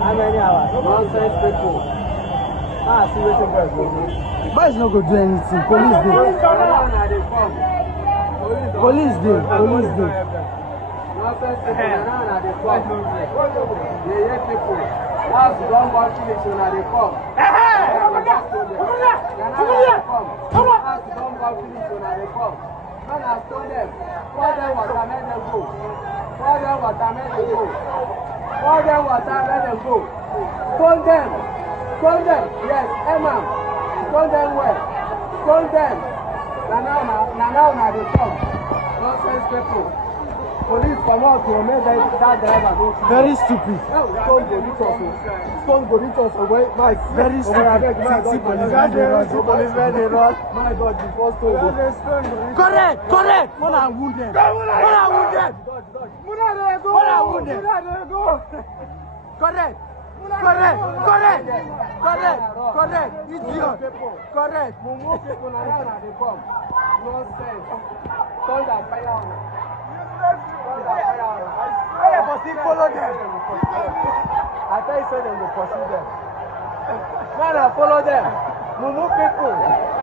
How many hours? Nonsense people. See what boys no go do anything. Police dey. Police dey. Nonsense people. They hate people. Once you don't want finish, when they come. When I stone them, pour them water, let them go. Pour them water, let them go. Pour them water, let them go. Stone them. Stone them. Yes, Emma. Stone them well. Stone them. Now they come. Nonsense people. Police come out to make that driver go. Very stupid. Stone go reach us. Stone go reach us away. My Very stupid. policemen dey run. My God, before stone go. Correct. Mona wound them. Correct. Idiot. Correct. Mumu people na now dey come. Nonsense. Thunder fire on. Follow them. I tell you, say them go pursue them. Man, I follow them. Mumu people.